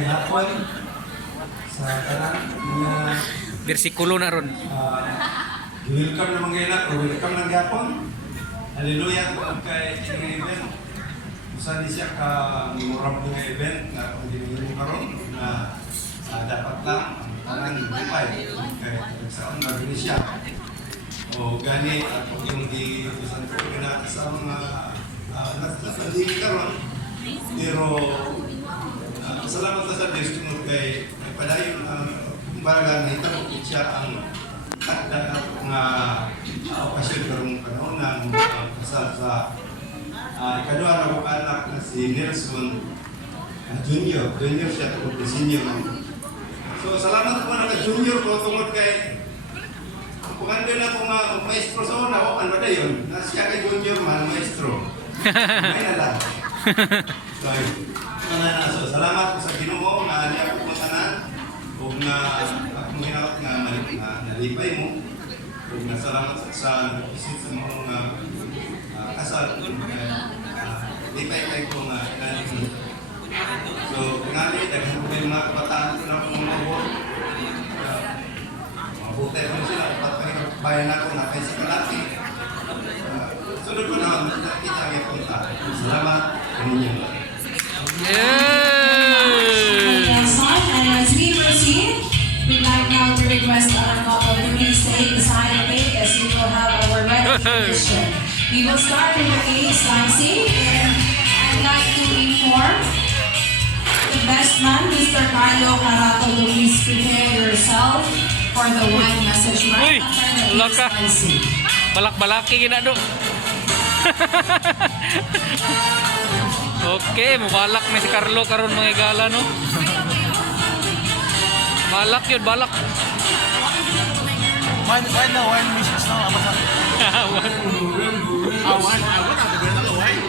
may hapon sa tanan mga Bersikulo na ron. welcome na mga ina, welcome na gapon. Hallelujah kay ini event. Usa di siya ka memorable nga event nga kung dinili karon na dapat lang ang tanan lupay kay saan magini siya. O gani at yung di bisan ko na sa mga nagtatanding karon pero salamat sa Diyos tungod kay padayon ang kumbaga nahitabo siya ang nga okasyon karong panahon ng kasal sa ikaduha na kong anak na si Nelson Junior siya tungod na senior. So salamat po na ka-junior ko tungod kay pagkanda na kung maestro sa una, o ano ba yun? Na siya kay junior man, maestro. May na lang. So, salamat po sa Ginoo na niya po tanan kung na akong ginawat nga nalipay mo. Kung nasalamat sa nag-isip sa mga kasal. Lipay kayo kung inali mo. So, inali, daghan po yung mga kabataan ko na kung mga mabuti mo sila, bayan ako na kay sa kalaki. Sunod ko na, nakita ang punta. Salamat sa inyo. And as we proceed, we'd like now to request our couple to please stay beside the cake as we will have our wedding tradition. We will start with the cake slicing, and I'd like to inform the best man, Mr. Carlo Carato, to please prepare yourself for the wine message right Uy, after the laka. cake slicing. Balak-balaki ginado. Okay, mubalak na si Carlo karon mga igala no. Balak yun, balak. Wine message now. Apa? Awan, awan, awan. Ada berita lo, wine.